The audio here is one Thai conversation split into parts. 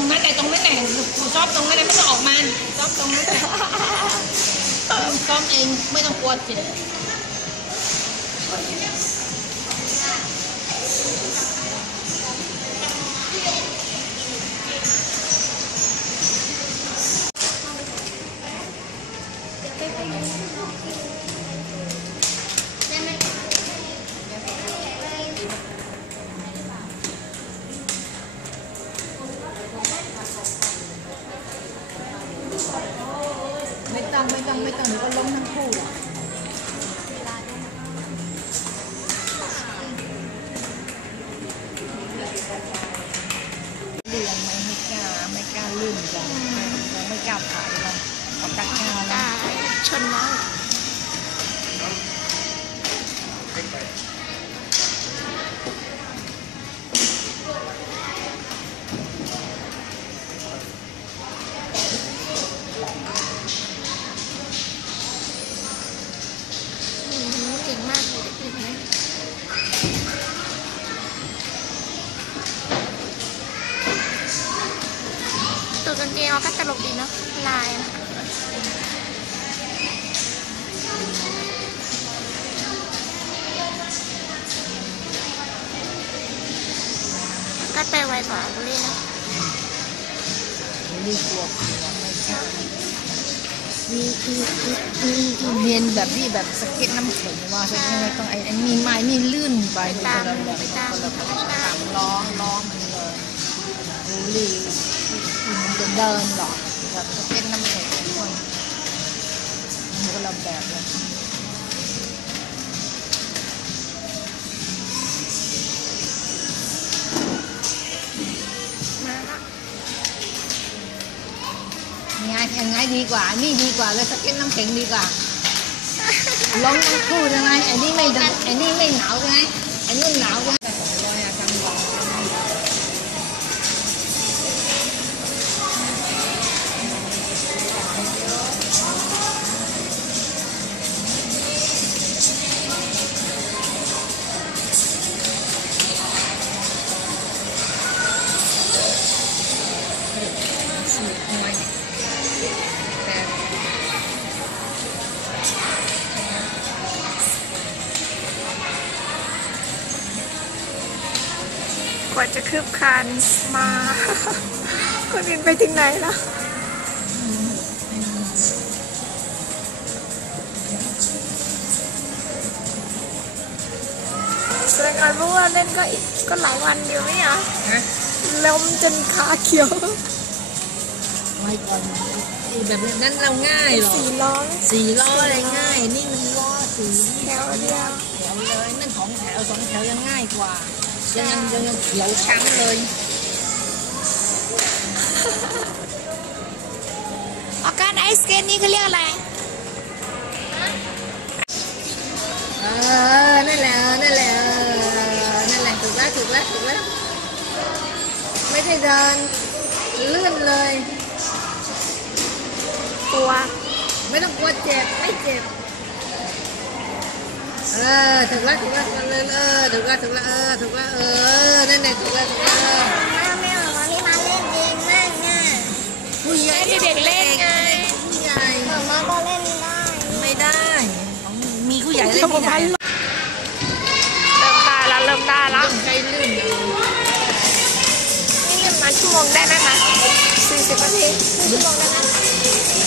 รงนั้นแหละตรงนั้นแหละกูชอบตรงนั้นแหละไม่ต้องออกมาชอบตรงนั้นแหละมึงซ้อมเองไม่ต้องกลัวเจ็บ ตลกดีเนาะลายนะก็ไปไวกว่าบุรีนะนี่กลัวกลัวไม่ใช่มีมีมีมีเรียนแบบที่แบบสเก็ตน้ำแข็งว่าใช่ไหมต้องไอ้ไอ้มีไม้นี่ลื่นไปคนละแบบคนละแบบตามล้อล้อมันเลยดูรีมันจะ เดินหรอกแบบสเก็ตน้ำแข็งคนมันคนละแบบเลยมาละง่ายแข่งง่ายดีกว่า นี่ดีกว่าเลยสเก็ตน้ำแข็งดีกว่าล้มทั้งคู่ใช่ไหมไอ้นี่ไม่ดันไอ้นี่ไม่หนาวใช่ไหมไอ้นี่หนาวใช่ไหมแต่ของ กว่าจะคืบคลานมาคนอื่นไปถึงไหนแล้วแสดงว่าเมื่อวานเล่นก็อีกก็หลายวันเดียวไม่เหรอนะล้มจนขาเขียวไม่ก่อนไอ้แบบนั้นเราง่ายหรอสี่ล้อสี่ล้ออะไรง่าย นี่มันล้อสี่แถวเดียวแถวเลยนั่นของแถวสองแถวยังง่ายกว่า ยังยังยังยังเขียวช้ำเลยอาการไอสเกตนี่เขาเรียกอะไรเออนั่นแหละเออถูกแล้วถูกแล้วม่ได้เล่นเออถูกแล้วถูกแล้วเออถูกแล้วถูกล้วเออถูกล้วเออนั่นแหละถูกแล้วถูกแล้วเออมาไม่ออกนี่มาเล่นเองมากเนี่ยผู้ใหญ่ให้เด็กเล่นไงผู้ใหญ่มามาก็เล่นได้ไม่ได้ มีผู้ใหญ่เล่นที่ไหนเริ่มได้แล้วเริ่มได้แล้วต้องใช้ลื่นเอานี่เล่นมาชั่วโมงได้ไหมคะสี่สิบนาทีชั่วโมงได้ไหม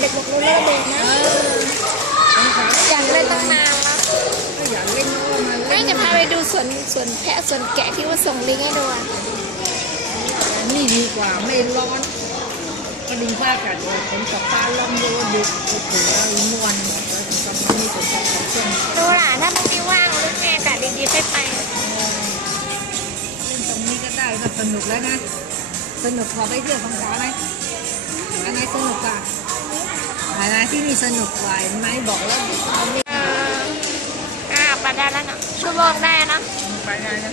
เด็กลึกเด็กบอกโรลเลอร์แบนนะเออสงสารอยากเล่นตั้งนานแล้วก็อยากเล่นก็มาไม่เล่นจะพาไปดูสวนสวนแพะสวนแกะที่ว่าส่งลิงก์ให้ดูอะนี่ดีกว่าไม่ร้อนก็ดีมากกันเลยฝนตกฟ้าร้องดูดูโอ้โหนวลแบบว่าตอนนี้ฝนตกเช่นดูล่ะถ้าพรุ่งนี้ว่างหรือแม่อากาศดีๆค่อยไปเล่นตรงนี้ก็ได้ก็สนุกแล้วนะสนุกกว่าไปเที่ยวสงขลาไหมอันไหนสนุกกว่า อะไหนที่นี่สนุกกว่าไหมบอกแล้วเอาไม่เอออ่าไปได้แล้วเนาะชั่วโมงได้เนาะไปได้นะ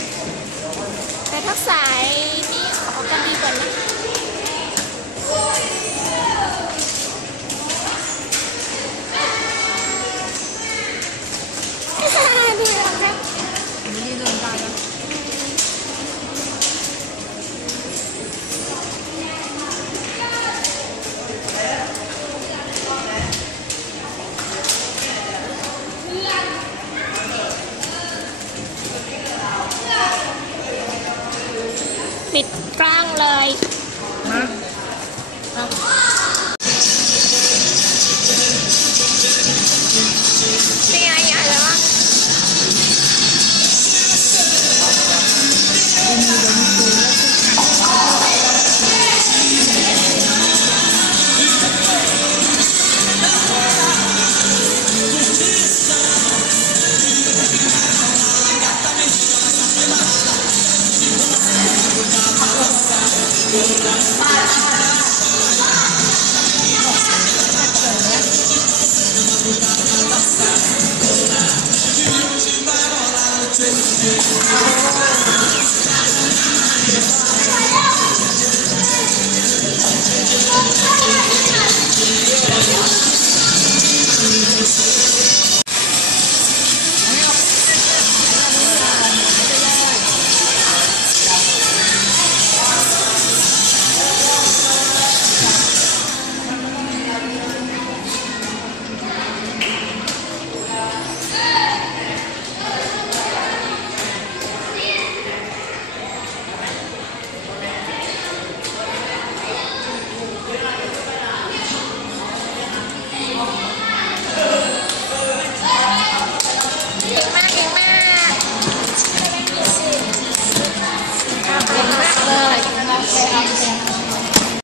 แต่ถ้าสายนี้เขาจะดีกว่านะดีแล้วครับ นี่เดินไปแล้ว ปิดกล้างเลยฮะ